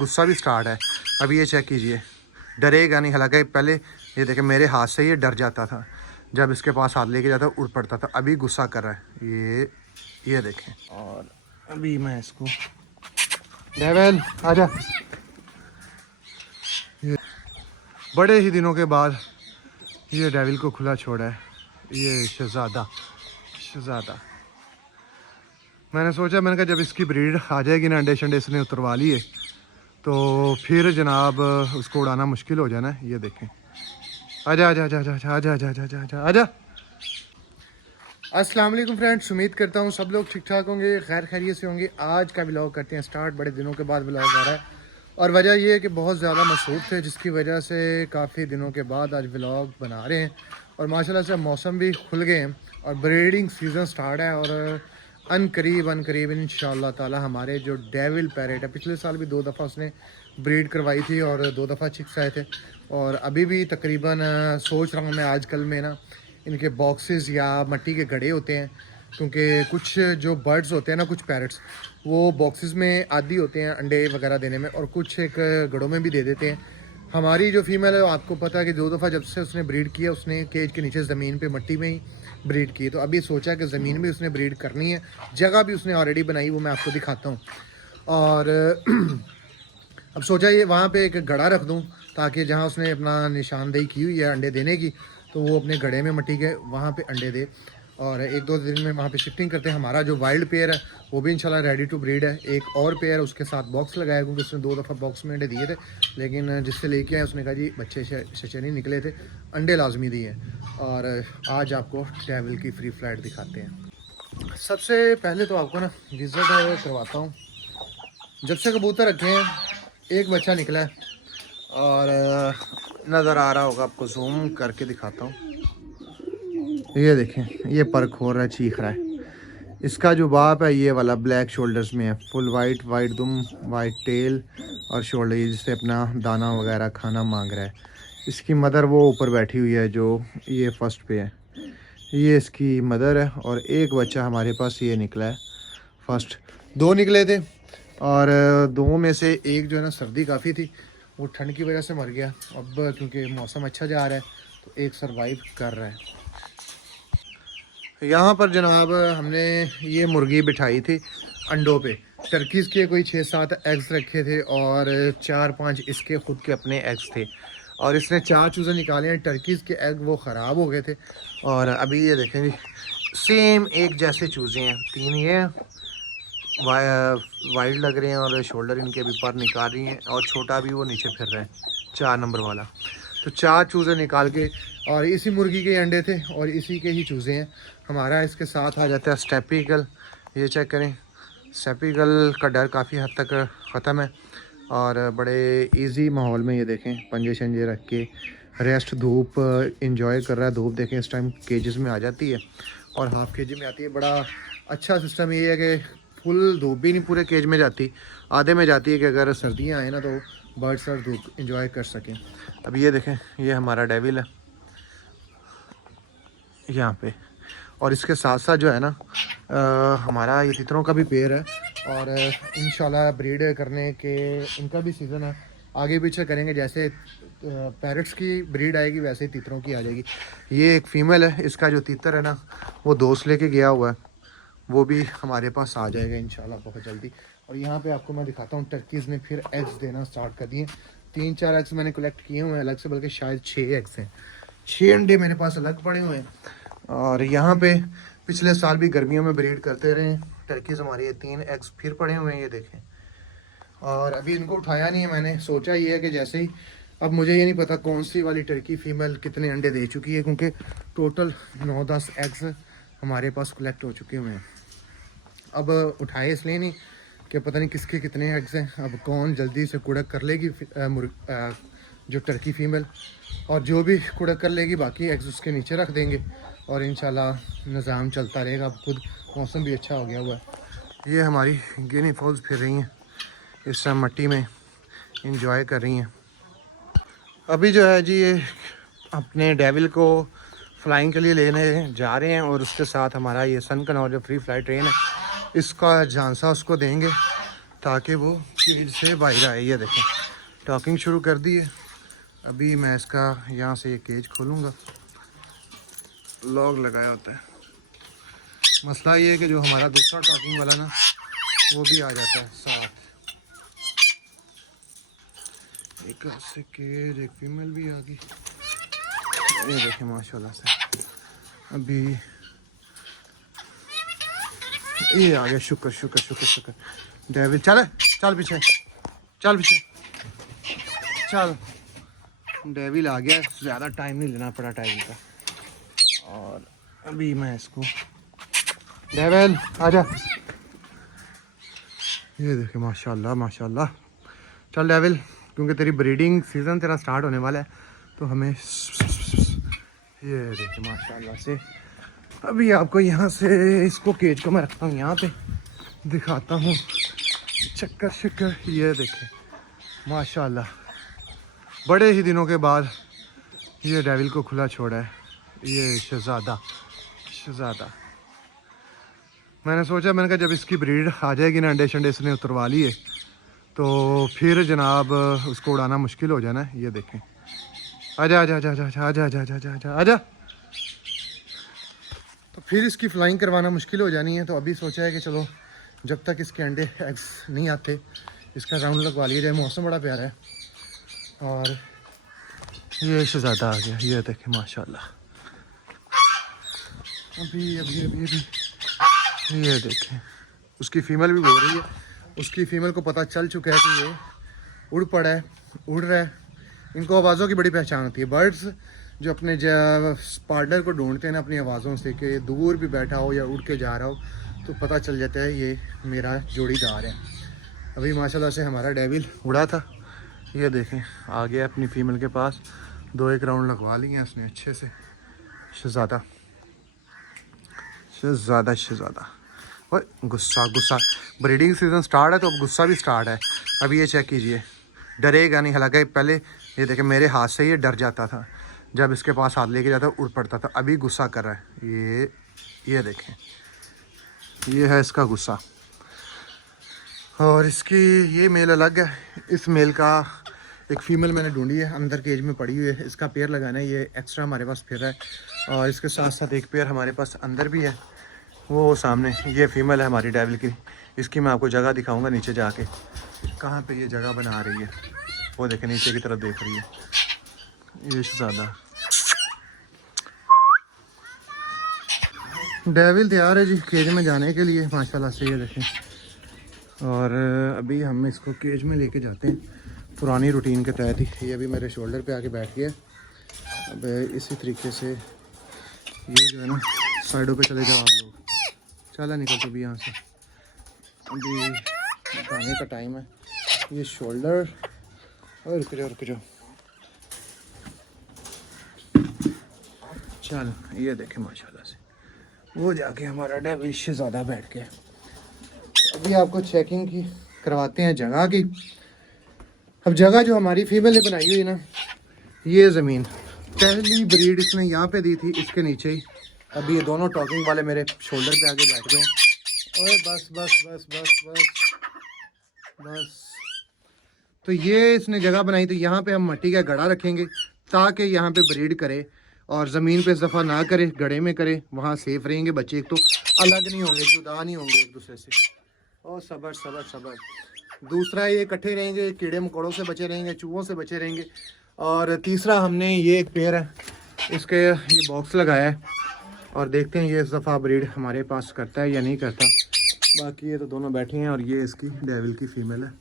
गुस्सा भी स्टार्ट है। अभी ये चेक कीजिए, डरेगा नहीं। हालांकि पहले ये देखें मेरे हाथ से ये डर जाता था, जब इसके पास हाथ लेके जाता उड़ पड़ता था। अभी गुस्सा कर रहा है ये देखें। और अभी मैं इसको, डेविल आजा। ये बड़े ही दिनों के बाद ये डेविल को खुला छोड़ा है, ये शहजादा। मैंने सोचा, मैंने कहा जब इसकी ब्रीड आ जाएगी ना, अंडे शंडे इसने उतरवा लिए, तो फिर जनाब उसको उड़ाना मुश्किल हो जाना। ये देखें, आजा आजा आजा आजा आजा आजा आजा आजा आजा आजा। अस्सलाम वालेकुम फ्रेंड्स, उम्मीद करता हूँ सब लोग ठीक ठाक होंगे, खैर खैरियत से होंगे। आज का व्लॉग करते हैं स्टार्ट। बड़े दिनों के बाद व्लॉग आ रहा है और वजह यह है कि बहुत ज़्यादा मसरूफ़ थे, जिसकी वजह से काफ़ी दिनों के बाद आज व्लॉग बना रहे हैं। और माशाल्लाह से मौसम भी खुल गए हैं और ब्रीडिंग सीज़न स्टार्ट है। और अनकरीब इंशाअल्लाह ताला हमारे जो डेविल पैरेट है, पिछले साल भी 2 दफ़ा उसने ब्रीड करवाई थी और 2 दफ़ा चिक्स आए थे। और अभी भी तकरीबन सोच रहा हूँ मैं आजकल में ना इनके बॉक्सेस या मट्टी के घड़े होते हैं, क्योंकि कुछ जो बर्ड्स होते हैं ना, कुछ पैरट्स, वो बॉक्सेस में आदी होते हैं अंडे वगैरह देने में, और कुछ एक घड़ों में भी दे देते हैं। हमारी जो फीमेल है आपको पता है कि 2 दफ़ा जब से उसने ब्रीड किया, उसने केज के नीचे ज़मीन पे मट्टी में ही ब्रीड की। तो अभी सोचा कि ज़मीन में उसने ब्रीड करनी है, जगह भी उसने ऑलरेडी बनाई, वो मैं आपको दिखाता हूँ। और अब सोचा ये वहाँ पे एक घड़ा रख दूँ, ताकि जहाँ उसने अपना निशानदेही की हुई है अंडे देने की, तो वो अपने घड़े में मट्टी के वहाँ पे अंडे दे। और 1-2 दिन में वहाँ पे शिफ्टिंग करते हैं। हमारा जो वाइल्ड पेयर है वो भी इंशाल्लाह रेडी टू ब्रीड है। एक और पेयर उसके साथ बॉक्स लगाया, क्योंकि उसने 2 दफ़ा बॉक्स में अंडे दिए थे, लेकिन जिससे लेके आए उसने कहा जी बच्चे शचे नहीं निकले थे, अंडे लाजमी दिए। और आज आपको डेविल की फ्री फ्लाइट दिखाते हैं। सबसे पहले तो आपको ना विज़िट करवाता हूँ। जब से कबूतर रखे हैं एक बच्चा निकला है, और नज़र आ रहा होगा आपको, जूम करके दिखाता हूँ। ये देखें, ये पर खोल रहा है, चीख रहा है। इसका जो बाप है ये वाला ब्लैक शोल्डर्स में है, फुल वाइट दुम, वाइट टेल और शोल्डर, जिससे अपना दाना वगैरह खाना मांग रहा है। इसकी मदर वो ऊपर बैठी हुई है, जो ये फर्स्ट पे है, ये इसकी मदर है। और एक बच्चा हमारे पास ये निकला है फर्स्ट। 2 निकले थे और 2 में से एक जो है ना, सर्दी काफ़ी थी, वो ठंड की वजह से मर गया। अब क्योंकि मौसम अच्छा जा रहा है तो एक सरवाइव कर रहा है। यहाँ पर जनाब हमने ये मुर्गी बिठाई थी अंडों पे। टर्कीज़ के कोई 6-7 एग्स रखे थे और 4-5 इसके ख़ुद के अपने एग्स थे। और इसने 4 चूज़े निकाले हैं टर्कीज़ के एग, वो ख़राब हो गए थे। और अभी ये देखें जी, सेम एक जैसे चूज़े हैं, 3 ये वाइड लग रहे हैं और शोल्डर इनके भी पर निकाल रही हैं, और छोटा भी वो नीचे फिर रहा है 4 नंबर वाला। तो 4 चूज़े निकाल के, और इसी मुर्गी के अंडे थे और इसी के ही चूज़े हैं। हमारा इसके साथ आ जाता है स्टेपीगल। ये चेक करें, स्टेपीगल का डर काफ़ी हद तक ख़त्म है और बड़े इजी माहौल में ये देखें पंजे शंजे रख के रेस्ट, धूप इंजॉय कर रहा है। धूप देखें इस टाइम केजेस में आ जाती है और हाफ केजी में आती है। बड़ा अच्छा सिस्टम ये है कि फुल धूप भी नहीं पूरे केज में जाती, आधे में जाती है, कि अगर सर्दियाँ आए ना तो बर्ड्स और धूप इंजॉय कर सकें। अब ये देखें, ये हमारा डेविल है यहाँ पे। और इसके साथ साथ जो है ना हमारा ये तितरों का भी पेड़ है, और इंशाल्लाह ब्रीड करने के इनका भी सीज़न है, आगे पीछे करेंगे। जैसे पैरट्स की ब्रीड आएगी वैसे ही तितरों की आ जाएगी। ये एक फ़ीमेल है, इसका जो तीतर है ना वो दोस्त लेके गया हुआ है, वो भी हमारे पास आ जाएगा इंशाल्लाह बहुत जल्दी। और यहाँ पे आपको मैं दिखाता हूँ, टर्कीज़ ने फिर एग्स देना स्टार्ट कर दिए। 3-4 एग्स मैंने कलेक्ट किए हुए हैं अलग से, बल्कि शायद 6 एग्स हैं। 6 अंडे मेरे पास अलग पड़े हुए हैं। और यहाँ पे पिछले साल भी गर्मियों में ब्रीड करते रहे टर्कीज़ हमारी, ये 3 एग्स फिर पड़े हुए हैं, ये देखें। और अभी इनको उठाया नहीं है मैंने, सोचा ये है कि जैसे ही, अब मुझे ये नहीं पता कौन सी वाली टर्की फ़ीमेल कितने अंडे दे चुकी है, क्योंकि टोटल 9-10 एग्स हमारे पास कलेक्ट हो चुके हुए हैं। अब उठाए इसलिए नहीं कि पता नहीं किसके कितने एग्स हैं। अब कौन जल्दी से कुड़क कर लेगी जो टर्की फ़ीमेल, और जो भी कुड़क कर लेगी बाकी एग्स उसके नीचे रख देंगे और इंशाल्लाह निज़ाम चलता रहेगा। अब खुद मौसम भी अच्छा हो गया हुआ है। ये हमारी गिनी फॉल्स फिर रही हैं इस टाइम, मट्टी में इंजॉय कर रही हैं। अभी जो है जी, ये अपने डेविल को फ्लाइंग के लिए लेने जा रहे हैं, और उसके साथ हमारा ये सन कनौर जो फ्री फ्लाइट ट्रेन है, इसका झांसा उसको देंगे ताकि वो केज से बाहर आए। ये देखें टॉकिंग शुरू कर दी है। अभी मैं इसका यहाँ से ये केज खोलूँगा। लॉक लगाया होता है। मसला ये है कि जो हमारा दूसरा टॉकिंग वाला ना वो भी आ जाता है साथ। एक से केज, एक फीमेल भी आ गई। ये देखें माशाल्लाह से। अभी ये आ गया। शुक्र शुक्र शुक्र शुक्र। डेविल चल चल पीछे, चल पीछे चल। डेविल आ गया। ज़्यादा टाइम नहीं लेना पड़ा टाइम का। और अभी मैं इसको, डेविल आजा। ये देखे माशाल्लाह माशाल्लाह। चल डेविल, क्योंकि तेरी ब्रीडिंग सीज़न तेरा स्टार्ट होने वाला है तो हमें, ये देखे माशाल्लाह से। अभी आपको यहाँ से इसको केज को मैं रखता हूँ यहाँ पे, दिखाता हूँ। चक्कर शक्कर ये देखे माशाल्लाह। बड़े ही दिनों के बाद ये डेविल को खुला छोड़ा है। ये शहज़ादा शहज़ादा। मैंने सोचा, मैंने कहा जब इसकी ब्रीड आ जाएगी ना, अंडे शंडे इसने उतरवा लिए तो फिर जनाब उसको उड़ाना मुश्किल हो जाना है। ये देखें आजा आजा आजा आजा आजा आजा आजा आजा आजा आजा। तो फिर इसकी फ्लाइंग करवाना मुश्किल हो जानी है। तो अभी सोचा है कि चलो जब तक इसके अंडे एग्स नहीं आते इसका राउंड लगवा लिया जाए। मौसम बड़ा प्यारा है। और ये शहज़ादा आ गया। ये देखें माशाल्लाह। अभी अभी अभी अभी ये देखें उसकी फ़ीमेल भी बोल रही है। उसकी फ़ीमेल को पता चल चुका है कि ये उड़ पड़ा है, उड़ रहा है। इनको आवाज़ों की बड़ी पहचान होती है। बर्ड्स जो अपने पार्टनर को ढूंढते हैं ना अपनी आवाज़ों से, कि दूर भी बैठा हो या उड़ के जा रहा हो तो पता चल जाता है ये मेरा जोड़ीदार है। अभी माशाल्लाह से हमारा डेविल उड़ा था। ये देखें आ गया अपनी फ़ीमेल के पास। 2-1 राउंड लगवा लिए हैं उसने अच्छे से। शहज़ादा शहज़ादा शहज़ादा। और गुस्सा गुस्सा। ब्रीडिंग सीज़न स्टार्ट है तो अब गुस्सा भी स्टार्ट है। अभी ये चेक कीजिए, डरेगा नहीं। हालांकि पहले ये देखें मेरे हाथ से ये डर जाता था, जब इसके पास हाथ लेके जाता उड़ पड़ता था। अभी गुस्सा कर रहा है। ये देखें ये है इसका गुस्सा। और इसकी ये मेल अलग है। इस मेल का एक फ़ीमेल मैंने ढूंढी है, अंदर केज में पड़ी हुई है। इसका पेयर लगाना है। ये एक्स्ट्रा हमारे पास फिर है। और इसके साथ साथ एक पेयर हमारे पास अंदर भी है, वो सामने। ये फीमेल है हमारी डेविल की। इसकी मैं आपको जगह दिखाऊंगा नीचे जाके, कहाँ पे ये जगह बना रही है। वो देखें नीचे की तरफ देख रही है। ये शहज़ादा। डेविल तैयार है जी केज में जाने के लिए माशाल्लाह से। ये देखें। और अभी हम इसको केज में लेके जाते हैं पुरानी रूटीन के तहत ही। ये अभी मेरे शोल्डर पे आके बैठ गया। अब इसी तरीके से ये जो है ना, साइडों पे चले जाओ आप लोग। चला निकल तो भी यहाँ से। अभी गाने का टाइम है। ये शोल्डर, और रुक जाओ। चल ये देखें माशाल्लाह से वो जाके हमारा डेविल शहज़ादा बैठ गया। अभी आपको चेकिंग की करवाते हैं जगह की। अब जगह जो हमारी फीमेल ने बनाई हुई ना, ये ज़मीन पहली ब्रीड इसने यहाँ पे दी थी, इसके नीचे ही। अभी ये दोनों टॉकिंग वाले मेरे शोल्डर पे आके बैठ गए। ओए बस बस बस बस बस बस। तो ये इसने जगह बनाई, तो यहाँ पे हम मट्टी का गड़ा रखेंगे ताकि यहाँ पे ब्रीड करे और ज़मीन पे दफ़ा ना करे, गड़े में करे। वहाँ सेफ रहेंगे बच्चे। एक तो अलग नहीं होंगे, जुदा नहीं होंगे एक दूसरे से। और सबर सबर सबर। दूसरा ये इकट्ठे रहेंगे, कीड़े मकोड़ों से बचे रहेंगे, चूहों से बचे रहेंगे। और तीसरा हमने ये एक पेयर है, इसके ये बॉक्स लगाया है और देखते हैं ये इस दफ़ा ब्रीड हमारे पास करता है या नहीं करता। बाकी ये तो दोनों बैठे हैं और ये इसकी डेविल की फ़ीमेल है।